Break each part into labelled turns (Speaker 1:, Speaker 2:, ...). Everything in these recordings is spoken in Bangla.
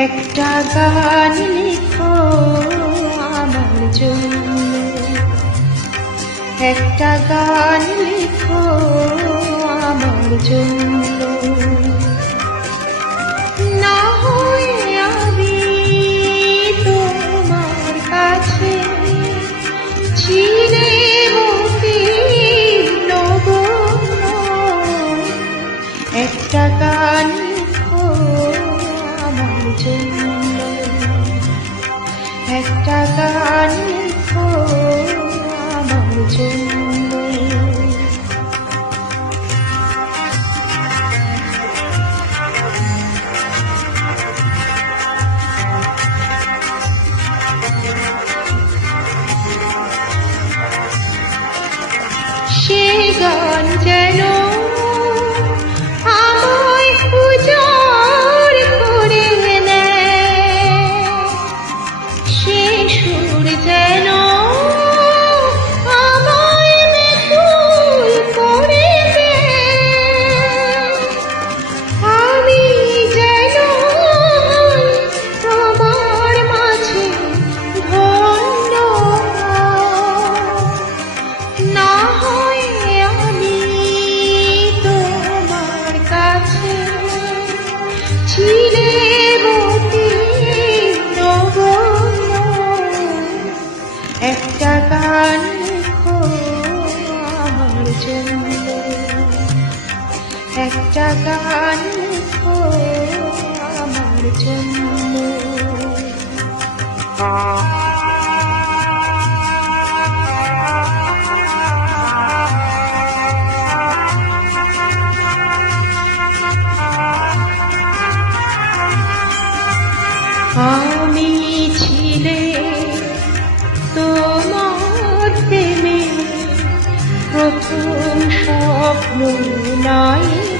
Speaker 1: একটা গান লিখো আমার জন্য। একটা গান লিখো আমার জন্য। না হয় আমি তোমার কাছে একটা গান একটা গান আমার সে গান যেন একটা গান আমার জন্য। আমি ছিলে তোমার প্রেমে প্রথম স্বপ্ন নায়িকা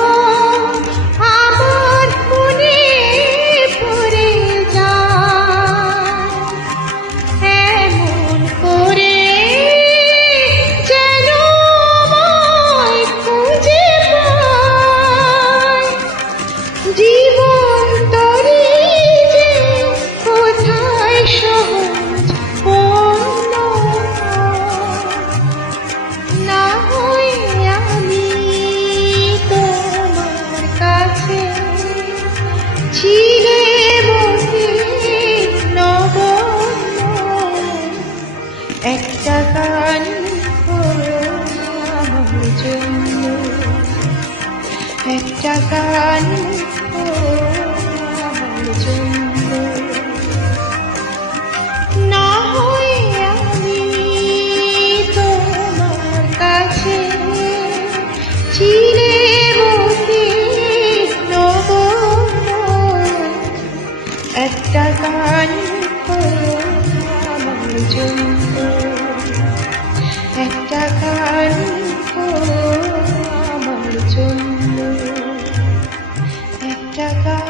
Speaker 1: একটা গান একটা